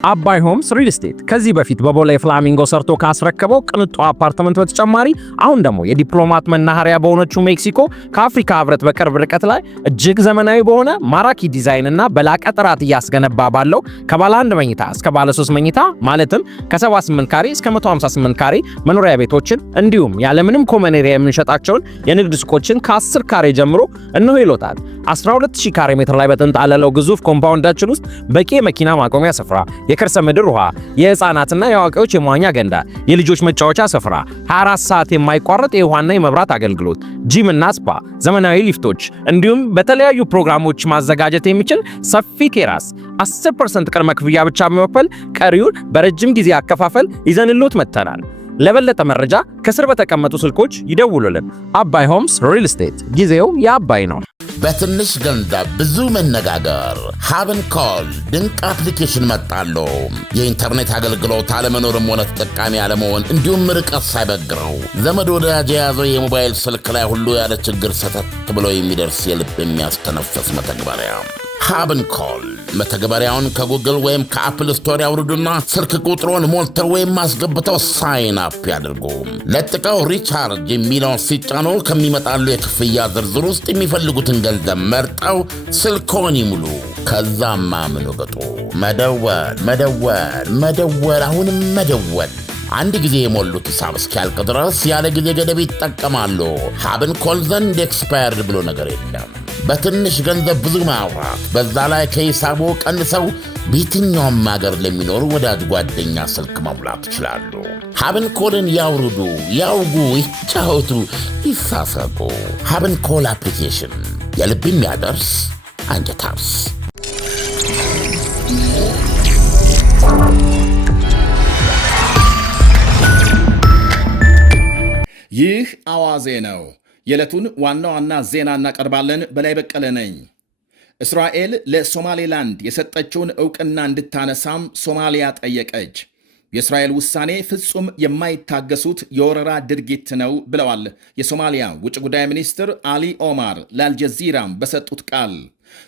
አባይ ሆምስ ሪል ስቴት ከዚህ በፊት በቦሌ ፍላሚንጎ ሰርቶ ካስረከበው ቅንጡ አፓርትመንት በተጨማሪ አሁን ደግሞ የዲፕሎማት መናኸሪያ በሆነችው ሜክሲኮ ከአፍሪካ ህብረት በቅርብ ርቀት ላይ እጅግ ዘመናዊ በሆነ ማራኪ ዲዛይን እና በላቀ ጥራት እያስገነባ ባለው ከባለ 1 መኝታ እስከ ባለ 3 መኝታ ማለትም ከ78 ካሬ እስከ 158 ካሬ መኖሪያ ቤቶችን እንዲሁም ያለምንም ኮመን ኤሪያ የምንሸጣቸውን የንግድ ሱቆችን ከ10 ካሬ ጀምሮ እነሆ ይሎታል። 12000 ካሬ ሜትር ላይ በተንጣለለው ግዙፍ ኮምፓውንዳችን ውስጥ በቂ የመኪና ማቆሚያ ስፍራ፣ የከርሰ ምድር ውሃ፣ የህፃናትና የአዋቂዎች የመዋኛ ገንዳ፣ የልጆች መጫወቻ ስፍራ፣ 24 ሰዓት የማይቋረጥ የውሃና የመብራት አገልግሎት፣ ጂም እና ስፓ፣ ዘመናዊ ሊፍቶች እንዲሁም በተለያዩ ፕሮግራሞች ማዘጋጀት የሚችል ሰፊ ቴራስ 10% ቅድመ ክፍያ ብቻ በመክፈል ቀሪውን በረጅም ጊዜ አከፋፈል ይዘንሎት መጥተናል። ለበለጠ መረጃ ከስር በተቀመጡ ስልኮች ይደውሉልን። አባይ ሆምስ ሪል ስቴት፣ ጊዜው የአባይ ነው። በትንሽ ገንዘብ ብዙ መነጋገር ሀብን ኮል ድንቅ አፕሊኬሽን መጣሉ። የኢንተርኔት አገልግሎት አለመኖርም ሆነ ተጠቃሚ አለመሆን እንዲሁም ርቀት ሳይበግረው ዘመድ ወዳጅ የያዘው የሞባይል ስልክ ላይ ሁሉ ያለ ችግር ሰተት ብሎ የሚደርስ የልብ የሚያስተነፍስ መተግበሪያ ሀብን ኮል። መተግበሪያውን ከጉግል ወይም ከአፕል ስቶር ያውርዱና ስልክ ቁጥሮን ሞልተው ወይም ማስገብተው ሳይን አፕ ያድርጉ። ለጥቀው ሪቻርጅ የሚለውን ሲጫኑ ከሚመጣሉ የክፍያ ዝርዝር ውስጥ የሚፈልጉትን ገንዘብ መርጠው ስልክዎን ይሙሉ። ከዛማ ምን ወገጡ መደወል አሁንም መደወል። አንድ ጊዜ የሞሉት ሂሳብ እስኪያልቅ ድረስ ያለ ጊዜ ገደብ ይጠቀማሉ። ሀብን ኮል ዘንድ ኤክስፓየርድ ብሎ ነገር የለም። በትንሽ ገንዘብ ብዙ ማውራት፣ በዛ ላይ ከሂሳቡ ቀንሰው በየትኛውም ሀገር ለሚኖሩ ወዳጅ ጓደኛ ስልክ መሙላት ይችላሉ። ሀብን ኮልን ያውርዱ፣ ያውጉ፣ ይጫወቱ፣ ይሳሰቁ። ሀብን ኮል አፕሊኬሽን የልብ የሚያደርስ አንጀት አርስ። ይህ አዋዜ ነው። የዕለቱን ዋና ዋና ዜና እናቀርባለን። በላይ በቀለ ነኝ። እስራኤል ለሶማሌላንድ የሰጠችውን ዕውቅና እንድታነሳም ሶማሊያ ጠየቀች። የእስራኤል ውሳኔ ፍጹም የማይታገሱት የወረራ ድርጊት ነው ብለዋል የሶማሊያ ውጭ ጉዳይ ሚኒስትር አሊ ኦማር ለአልጀዚራም በሰጡት ቃል።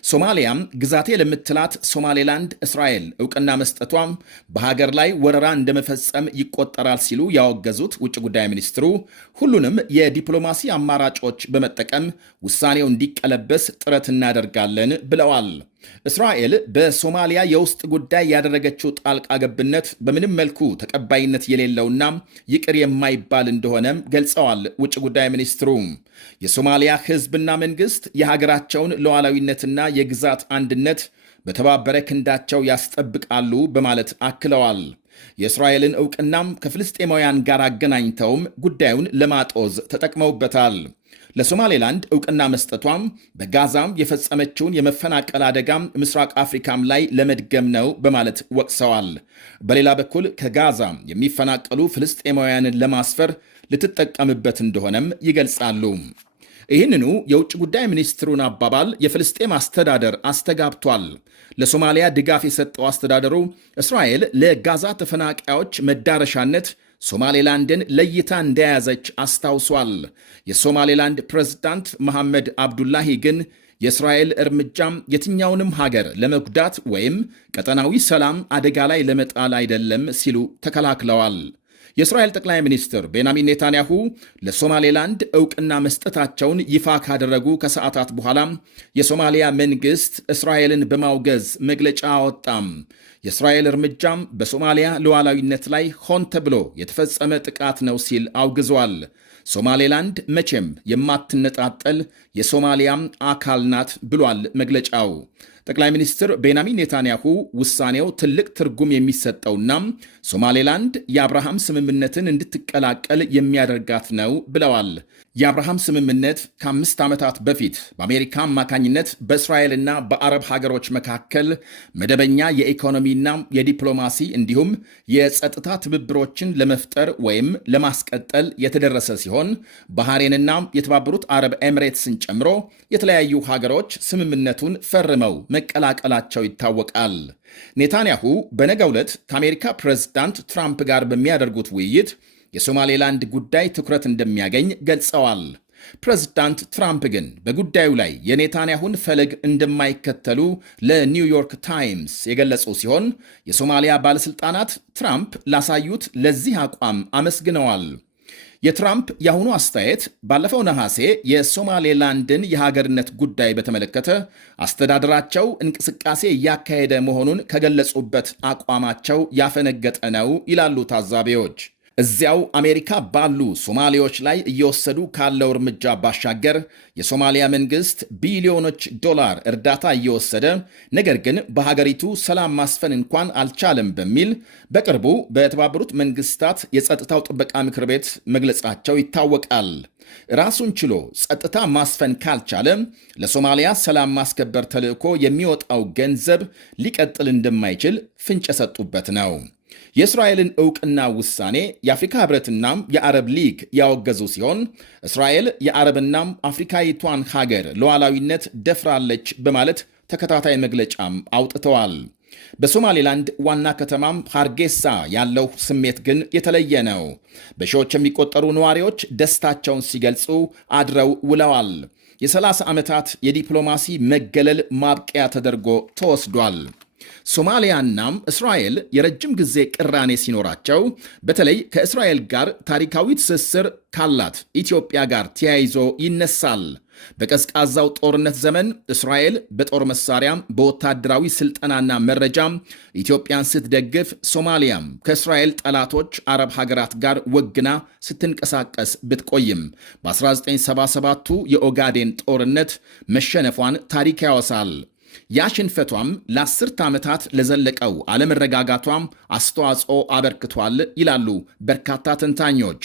ሶማሊያም ግዛቴ ለምትላት ሶማሌላንድ እስራኤል ዕውቅና መስጠቷም በሀገር ላይ ወረራ እንደመፈጸም ይቆጠራል ሲሉ ያወገዙት ውጭ ጉዳይ ሚኒስትሩ ሁሉንም የዲፕሎማሲ አማራጮች በመጠቀም ውሳኔው እንዲቀለበስ ጥረት እናደርጋለን ብለዋል። እስራኤል በሶማሊያ የውስጥ ጉዳይ ያደረገችው ጣልቃ ገብነት በምንም መልኩ ተቀባይነት የሌለውና ይቅር የማይባል እንደሆነም ገልጸዋል ውጭ ጉዳይ ሚኒስትሩ። የሶማሊያ ሕዝብና መንግስት የሀገራቸውን ሉዓላዊነትና የግዛት አንድነት በተባበረ ክንዳቸው ያስጠብቃሉ በማለት አክለዋል። የእስራኤልን ዕውቅናም ከፍልስጤማውያን ጋር አገናኝተውም ጉዳዩን ለማጦዝ ተጠቅመውበታል። ለሶማሌላንድ ዕውቅና መስጠቷም በጋዛም የፈጸመችውን የመፈናቀል አደጋም ምስራቅ አፍሪካም ላይ ለመድገም ነው በማለት ወቅሰዋል። በሌላ በኩል ከጋዛ የሚፈናቀሉ ፍልስጤማውያንን ለማስፈር ልትጠቀምበት እንደሆነም ይገልጻሉ። ይህንኑ የውጭ ጉዳይ ሚኒስትሩን አባባል የፍልስጤም አስተዳደር አስተጋብቷል። ለሶማሊያ ድጋፍ የሰጠው አስተዳደሩ እስራኤል ለጋዛ ተፈናቃዮች መዳረሻነት ሶማሌላንድን ለይታ እንደያዘች አስታውሷል። የሶማሌላንድ ፕሬዝዳንት መሐመድ አብዱላሂ ግን የእስራኤል እርምጃም የትኛውንም ሀገር ለመጉዳት ወይም ቀጠናዊ ሰላም አደጋ ላይ ለመጣል አይደለም ሲሉ ተከላክለዋል። የእስራኤል ጠቅላይ ሚኒስትር ቤንያሚን ኔታንያሁ ለሶማሌላንድ ዕውቅና መስጠታቸውን ይፋ ካደረጉ ከሰዓታት በኋላ የሶማሊያ መንግሥት እስራኤልን በማውገዝ መግለጫ አወጣም። የእስራኤል እርምጃም በሶማሊያ ሉዓላዊነት ላይ ሆን ተብሎ የተፈጸመ ጥቃት ነው ሲል አውግዟል። ሶማሌላንድ መቼም የማትነጣጠል የሶማሊያም አካል ናት ብሏል መግለጫው። ጠቅላይ ሚኒስትር ቤንያሚን ኔታንያሁ ውሳኔው ትልቅ ትርጉም የሚሰጠውና ሶማሌላንድ የአብርሃም ስምምነትን እንድትቀላቀል የሚያደርጋት ነው ብለዋል። የአብርሃም ስምምነት ከ5 ዓመታት በፊት በአሜሪካ አማካኝነት በእስራኤልና በአረብ ሀገሮች መካከል መደበኛ የኢኮኖሚና የዲፕሎማሲ እንዲሁም የጸጥታ ትብብሮችን ለመፍጠር ወይም ለማስቀጠል የተደረሰ ሲሆን ባህሬንና የተባበሩት አረብ ኤሚሬትስን ጨምሮ የተለያዩ ሀገሮች ስምምነቱን ፈርመው መቀላቀላቸው ይታወቃል። ኔታንያሁ በነገው ዕለት ከአሜሪካ ፕሬዝዳንት ትራምፕ ጋር በሚያደርጉት ውይይት የሶማሌላንድ ጉዳይ ትኩረት እንደሚያገኝ ገልጸዋል። ፕሬዝዳንት ትራምፕ ግን በጉዳዩ ላይ የኔታንያሁን ፈለግ እንደማይከተሉ ለኒውዮርክ ታይምስ የገለጹ ሲሆን የሶማሊያ ባለሥልጣናት ትራምፕ ላሳዩት ለዚህ አቋም አመስግነዋል። የትራምፕ የአሁኑ አስተያየት ባለፈው ነሐሴ የሶማሌላንድን የሀገርነት ጉዳይ በተመለከተ አስተዳደራቸው እንቅስቃሴ እያካሄደ መሆኑን ከገለጹበት አቋማቸው ያፈነገጠ ነው ይላሉ ታዛቢዎች። እዚያው አሜሪካ ባሉ ሶማሌዎች ላይ እየወሰዱ ካለው እርምጃ ባሻገር የሶማሊያ መንግስት ቢሊዮኖች ዶላር እርዳታ እየወሰደ ነገር ግን በሀገሪቱ ሰላም ማስፈን እንኳን አልቻለም በሚል በቅርቡ በተባበሩት መንግስታት የጸጥታው ጥበቃ ምክር ቤት መግለጻቸው ይታወቃል። ራሱን ችሎ ጸጥታ ማስፈን ካልቻለ ለሶማሊያ ሰላም ማስከበር ተልዕኮ የሚወጣው ገንዘብ ሊቀጥል እንደማይችል ፍንጭ የሰጡበት ነው። የእስራኤልን ዕውቅና ውሳኔ የአፍሪካ ህብረትናም የአረብ ሊግ ያወገዙ ሲሆን እስራኤል የአረብናም አፍሪካዊቷን ሀገር ሉዓላዊነት ደፍራለች በማለት ተከታታይ መግለጫም አውጥተዋል። በሶማሌላንድ ዋና ከተማም ሃርጌሳ ያለው ስሜት ግን የተለየ ነው። በሺዎች የሚቆጠሩ ነዋሪዎች ደስታቸውን ሲገልጹ አድረው ውለዋል። የ30 ዓመታት የዲፕሎማሲ መገለል ማብቂያ ተደርጎ ተወስዷል። ሶማሊያናም እስራኤል የረጅም ጊዜ ቅራኔ ሲኖራቸው በተለይ ከእስራኤል ጋር ታሪካዊ ትስስር ካላት ኢትዮጵያ ጋር ተያይዞ ይነሳል። በቀዝቃዛው ጦርነት ዘመን እስራኤል በጦር መሳሪያም በወታደራዊ ስልጠናና መረጃም ኢትዮጵያን ስትደግፍ፣ ሶማሊያም ከእስራኤል ጠላቶች አረብ ሀገራት ጋር ወግና ስትንቀሳቀስ ብትቆይም በ1977ቱ የኦጋዴን ጦርነት መሸነፏን ታሪክ ያወሳል። ያ ሽንፈቷም ለ10 ዓመታት ለዘለቀው አለመረጋጋቷም አስተዋጽኦ አበርክቷል ይላሉ በርካታ ተንታኞች።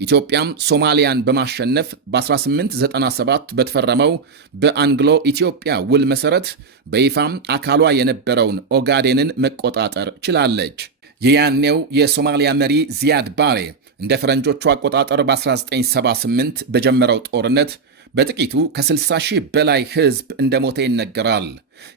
ኢትዮጵያም ሶማሊያን በማሸነፍ በ1897 በተፈረመው በአንግሎ ኢትዮጵያ ውል መሠረት በይፋም አካሏ የነበረውን ኦጋዴንን መቆጣጠር ችላለች። የያኔው የሶማሊያ መሪ ዚያድ ባሬ እንደ ፈረንጆቹ አቆጣጠር በ1978 በጀመረው ጦርነት በጥቂቱ ከ60 ሺህ በላይ ሕዝብ እንደሞተ ይነገራል።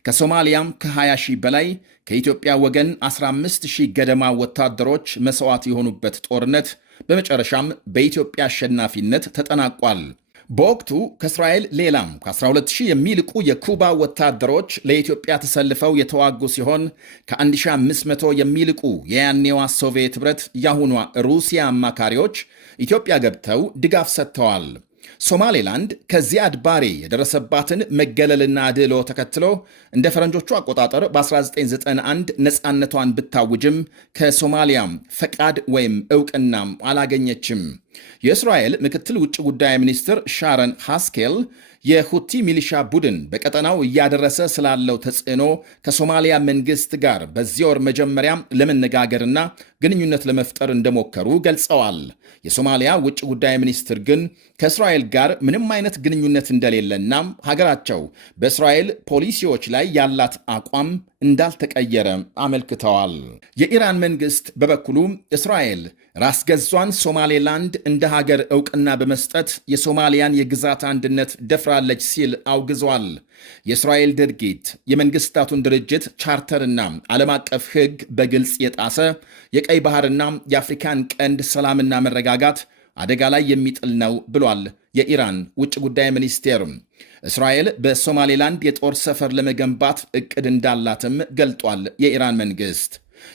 ከሶማሊያም ከ20 ሺህ በላይ ከኢትዮጵያ ወገን 15 ሺህ ገደማ ወታደሮች መሥዋዕት የሆኑበት ጦርነት በመጨረሻም በኢትዮጵያ አሸናፊነት ተጠናቋል። በወቅቱ ከእስራኤል ሌላም ከ12000 የሚልቁ የኩባ ወታደሮች ለኢትዮጵያ ተሰልፈው የተዋጉ ሲሆን ከ1500 የሚልቁ የያኔዋ ሶቪየት ኅብረት ያሁኗ ሩሲያ አማካሪዎች ኢትዮጵያ ገብተው ድጋፍ ሰጥተዋል። ሶማሌላንድ ከዚያድ ባሬ የደረሰባትን መገለልና አድሎ ተከትሎ እንደ ፈረንጆቹ አቆጣጠር በ1991 ነፃነቷን ብታውጅም ከሶማሊያም ፈቃድ ወይም ዕውቅናም አላገኘችም። የእስራኤል ምክትል ውጭ ጉዳይ ሚኒስትር ሻረን ሃስኬል የሁቲ ሚሊሻ ቡድን በቀጠናው እያደረሰ ስላለው ተጽዕኖ ከሶማሊያ መንግሥት ጋር በዚህ ወር መጀመሪያ ለመነጋገርና ግንኙነት ለመፍጠር እንደሞከሩ ገልጸዋል። የሶማሊያ ውጭ ጉዳይ ሚኒስትር ግን ከእስራኤል ጋር ምንም አይነት ግንኙነት እንደሌለና ሀገራቸው በእስራኤል ፖሊሲዎች ላይ ያላት አቋም እንዳልተቀየረ አመልክተዋል። የኢራን መንግሥት በበኩሉ እስራኤል ራስ ገዟን ሶማሌላንድ እንደ ሀገር ዕውቅና በመስጠት የሶማሊያን የግዛት አንድነት ደፍራለች ሲል አውግዟል። የእስራኤል ድርጊት የመንግሥታቱን ድርጅት ቻርተርና ዓለም አቀፍ ሕግ በግልጽ የጣሰ የቀይ ባህርና የአፍሪካን ቀንድ ሰላምና መረጋጋት አደጋ ላይ የሚጥል ነው ብሏል የኢራን ውጭ ጉዳይ ሚኒስቴር። እስራኤል በሶማሌላንድ የጦር ሰፈር ለመገንባት ዕቅድ እንዳላትም ገልጧል። የኢራን መንግሥት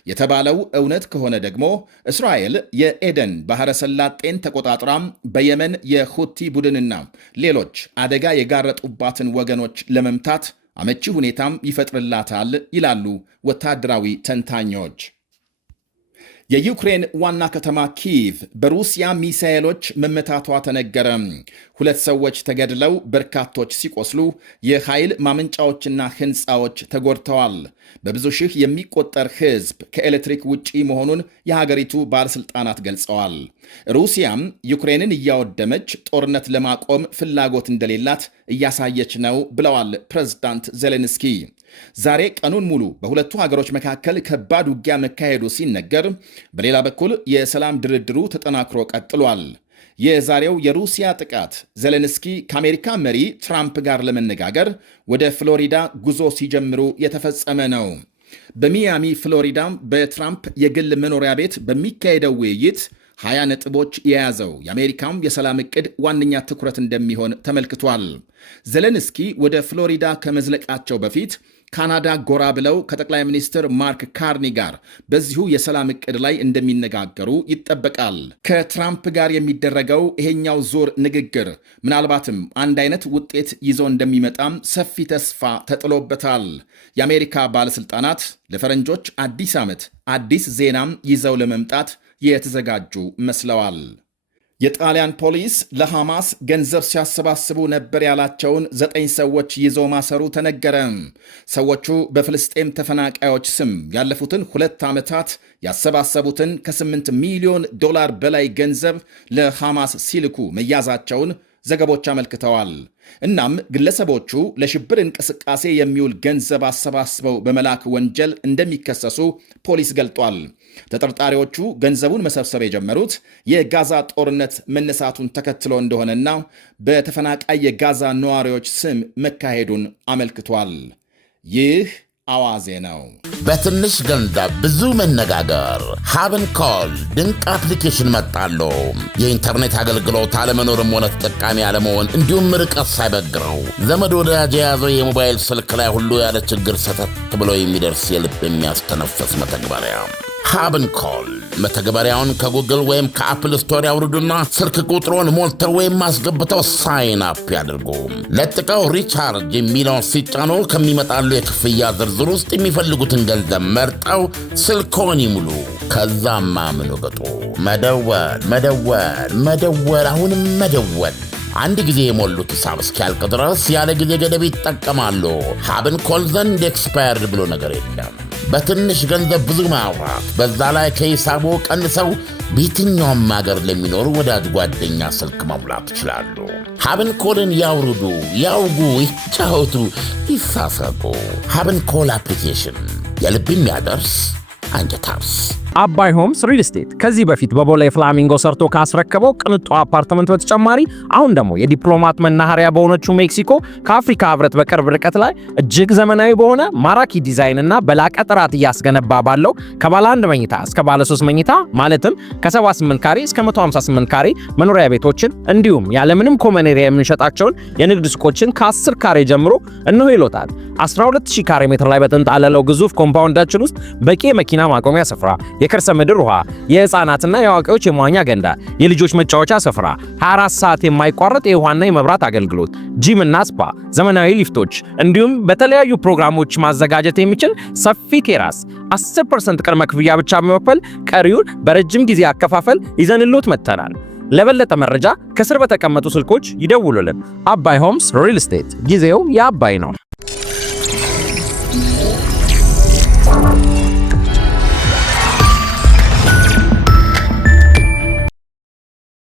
የተባለው እውነት ከሆነ ደግሞ እስራኤል የኤደን ባሕረ ሰላጤን ተቆጣጥራም በየመን የሁቲ ቡድንና ሌሎች አደጋ የጋረጡባትን ወገኖች ለመምታት አመቺ ሁኔታም ይፈጥርላታል ይላሉ ወታደራዊ ተንታኞች። የዩክሬን ዋና ከተማ ኪየቭ በሩሲያ ሚሳኤሎች መመታቷ ተነገረ። 2 ሰዎች ተገድለው በርካቶች ሲቆስሉ የኃይል ማመንጫዎችና ሕንፃዎች ተጎድተዋል። በብዙ ሺህ የሚቆጠር ሕዝብ ከኤሌክትሪክ ውጪ መሆኑን የሀገሪቱ ባለሥልጣናት ገልጸዋል። ሩሲያም ዩክሬንን እያወደመች ጦርነት ለማቆም ፍላጎት እንደሌላት እያሳየች ነው ብለዋል ፕሬዝዳንት ዜሌንስኪ። ዛሬ ቀኑን ሙሉ በሁለቱ ሀገሮች መካከል ከባድ ውጊያ መካሄዱ ሲነገር፣ በሌላ በኩል የሰላም ድርድሩ ተጠናክሮ ቀጥሏል። የዛሬው የሩሲያ ጥቃት ዜሌንስኪ ከአሜሪካ መሪ ትራምፕ ጋር ለመነጋገር ወደ ፍሎሪዳ ጉዞ ሲጀምሩ የተፈጸመ ነው። በሚያሚ ፍሎሪዳ በትራምፕ የግል መኖሪያ ቤት በሚካሄደው ውይይት 20 ነጥቦች የያዘው የአሜሪካም የሰላም ዕቅድ ዋነኛ ትኩረት እንደሚሆን ተመልክቷል። ዘለንስኪ ወደ ፍሎሪዳ ከመዝለቃቸው በፊት ካናዳ ጎራ ብለው ከጠቅላይ ሚኒስትር ማርክ ካርኒ ጋር በዚሁ የሰላም ዕቅድ ላይ እንደሚነጋገሩ ይጠበቃል። ከትራምፕ ጋር የሚደረገው ይሄኛው ዙር ንግግር ምናልባትም አንድ አይነት ውጤት ይዞ እንደሚመጣም ሰፊ ተስፋ ተጥሎበታል። የአሜሪካ ባለሥልጣናት ለፈረንጆች አዲስ ዓመት አዲስ ዜናም ይዘው ለመምጣት የተዘጋጁ መስለዋል። የጣሊያን ፖሊስ ለሐማስ ገንዘብ ሲያሰባስቡ ነበር ያላቸውን 9 ሰዎች ይዞ ማሰሩ ተነገረ። ሰዎቹ በፍልስጤም ተፈናቃዮች ስም ያለፉትን 2 ዓመታት ያሰባሰቡትን ከ8 ሚሊዮን ዶላር በላይ ገንዘብ ለሐማስ ሲልኩ መያዛቸውን ዘገቦች አመልክተዋል። እናም ግለሰቦቹ ለሽብር እንቅስቃሴ የሚውል ገንዘብ አሰባስበው በመላክ ወንጀል እንደሚከሰሱ ፖሊስ ገልጧል። ተጠርጣሪዎቹ ገንዘቡን መሰብሰብ የጀመሩት የጋዛ ጦርነት መነሳቱን ተከትሎ እንደሆነና በተፈናቃይ የጋዛ ነዋሪዎች ስም መካሄዱን አመልክቷል። ይህ አዋዜ ነው። በትንሽ ገንዘብ ብዙ መነጋገር ሀብን ኮል ድንቅ አፕሊኬሽን መጣሉ። የኢንተርኔት አገልግሎት አለመኖርም ሆነ ተጠቃሚ አለመሆን እንዲሁም ርቀት ሳይበግረው ዘመድ ወዳጅ የያዘው የሞባይል ስልክ ላይ ሁሉ ያለ ችግር ሰተት ብሎ የሚደርስ የልብ የሚያስተነፍስ መተግበሪያ ሀብን ኮል። መተግበሪያውን ከጉግል ወይም ከአፕል ስቶር ያውርዱና ስልክ ቁጥሮን ሞልተው ወይም ማስገብተው ሳይን አፕ ያድርጉ። ለጥቀው ሪቻርጅ የሚለውን ሲጫኑ ከሚመጣሉ የክፍያ ዝርዝር ውስጥ የሚፈልጉትን ገንዘብ መርጠው ስልክዎን ይሙሉ። ከዛማ ምን ወገጡ መደወል፣ አሁንም መደወል። አንድ ጊዜ የሞሉት ሂሳብ እስኪያልቅ ድረስ ያለ ጊዜ ገደብ ይጠቀማሉ። ሀብን ኮል ዘንድ ኤክስፓየርድ ብሎ ነገር የለም። በትንሽ ገንዘብ ብዙ ማውራት፣ በዛ ላይ ከሂሳቡ ቀንሰው በየትኛውም ሀገር ለሚኖሩ ወዳጅ ጓደኛ ስልክ መሙላት ይችላሉ። ሀብን ኮልን ያውርዱ፣ ያውጉ፣ ይጫወቱ፣ ይሳሰቁ። ሀብን ኮል አፕሊኬሽን የልብ የሚያደርስ አንጀታርስ። አባይ ሆምስ ሪል ስቴት ከዚህ በፊት በቦሌ ፍላሚንጎ ሰርቶ ካስረከበው ቅንጡ አፓርትመንት በተጨማሪ አሁን ደግሞ የዲፕሎማት መናኸሪያ በሆነችው ሜክሲኮ ከአፍሪካ ሕብረት በቅርብ ርቀት ላይ እጅግ ዘመናዊ በሆነ ማራኪ ዲዛይንና በላቀ ጥራት እያስገነባ ባለው ከባለ 1 መኝታ እስከ ባለ 3 መኝታ ማለትም ከ78 ካሬ እስከ 158 ካሬ መኖሪያ ቤቶችን እንዲሁም ያለምንም ኮመን ኤሪያ የምንሸጣቸውን የንግድ ሱቆችን ከ10 ካሬ ጀምሮ እነሆ ይሎታል። 12000 ካሬ ሜትር ላይ በተንጣለለው ግዙፍ ኮምፓውንዳችን ውስጥ በቂ የመኪና ማቆሚያ ስፍራ፣ የከርሰ ምድር ውሃ፣ የህፃናትና የአዋቂዎች የመዋኛ ገንዳ፣ የልጆች መጫወቻ ስፍራ፣ 24 ሰዓት የማይቋረጥ የውሃና የመብራት አገልግሎት፣ ጂም እና ስፓ፣ ዘመናዊ ሊፍቶች እንዲሁም በተለያዩ ፕሮግራሞች ማዘጋጀት የሚችል ሰፊ ቴራስ፣ 10% ቅድመ ክፍያ ብቻ በመክፈል ቀሪውን በረጅም ጊዜ አከፋፈል ይዘንሎት መጥተናል። ለበለጠ መረጃ ከስር በተቀመጡ ስልኮች ይደውሉልን። አባይ ሆምስ ሪል ስቴት፣ ጊዜው የአባይ ነው።